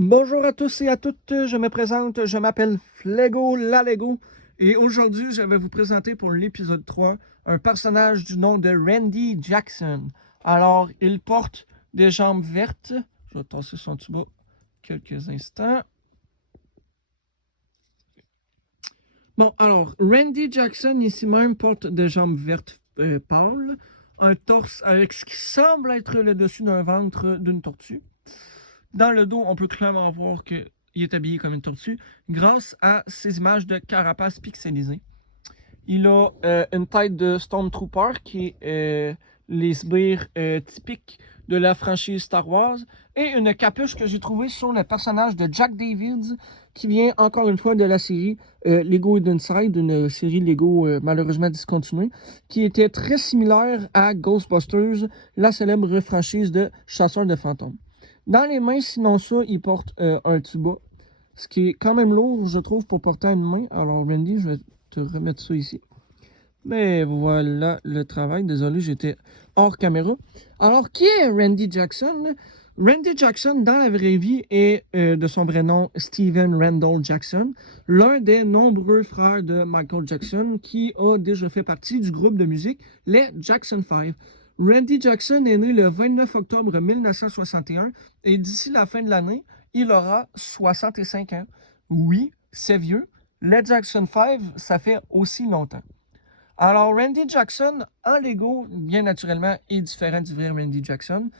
Bonjour à tous et à toutes, je me présente, je m'appelle Flego Lalego et aujourd'hui je vais vous présenter pour l'épisode 3 un personnage du nom de Randy Jackson. Alors, il porte des jambes vertes, je vais tasser son tout bas quelques instants. Bon, alors, Randy Jackson ici même porte des jambes vertes pâles, un torse avec ce qui semble être le dessus d'un ventre d'une tortue. Dans le dos, on peut clairement voir qu'il est habillé comme une tortue grâce à ces images de carapace pixelisées. Il a une tête de Stormtrooper qui est les sbires typiques de la franchise Star Wars et une capuche que j'ai trouvée sur le personnage de Jack Davids qui vient encore une fois de la série Lego Hidden Side, une série Lego malheureusement discontinuée, qui était très similaire à Ghostbusters, la célèbre franchise de chasseurs de fantômes. Dans les mains, sinon ça, il porte un tuba, ce qui est quand même lourd, je trouve, pour porter à une main. Alors, Randy, je vais te remettre ça ici. Mais voilà le travail. Désolé, j'étais hors caméra. Alors, qui est Randy Jackson? Randy Jackson, dans la vraie vie, est de son vrai nom Stephen Randall Jackson, l'un des nombreux frères de Michael Jackson qui a déjà fait partie du groupe de musique les Jackson 5. Randy Jackson est né le 29 octobre 1961 et d'ici la fin de l'année, il aura 65 ans. Oui, c'est vieux. Les Jackson 5, ça fait aussi longtemps. Alors, Randy Jackson, en Lego, bien naturellement, est différent du vrai Randy Jackson.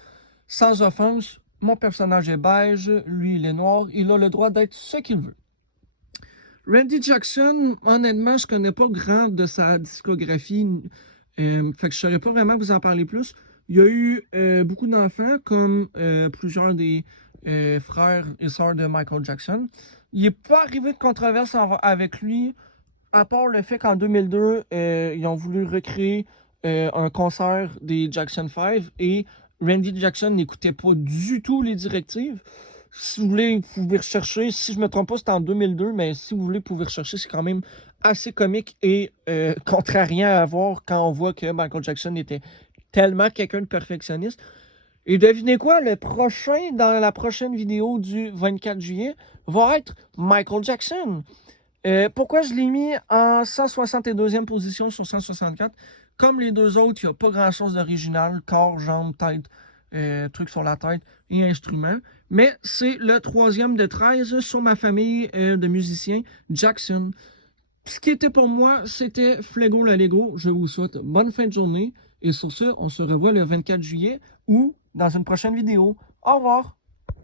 Sans offense, mon personnage est beige, lui, il est noir, il a le droit d'être ce qu'il veut. Randy Jackson, honnêtement, je connais pas grand de sa discographie, fait que je saurais pas vraiment vous en parler plus. Il y a eu beaucoup d'enfants, comme plusieurs des frères et sœurs de Michael Jackson. Il n'est pas arrivé de controverse avec lui, à part le fait qu'en 2002, ils ont voulu recréer un concert des Jackson 5 et Randy Jackson n'écoutait pas du tout les directives. Si vous voulez, vous pouvez rechercher. Si je me trompe pas, c'était en 2002, mais si vous voulez, vous pouvez rechercher. C'est quand même assez comique et contrariant à voir quand on voit que Michael Jackson était tellement quelqu'un de perfectionniste. Et devinez quoi, le prochain, dans la prochaine vidéo du 24 juillet, va être Michael Jackson. Pourquoi je l'ai mis en 162e position sur 164? Comme les deux autres, il n'y a pas grand-chose d'original. Corps, jambes, tête, trucs sur la tête et instruments. Mais c'est le troisième de 13 sur ma famille de musiciens, Jackson. Ce qui était pour moi, c'était Flego la Lego. Je vous souhaite bonne fin de journée. Et sur ce, on se revoit le 24 juillet ou dans une prochaine vidéo. Au revoir!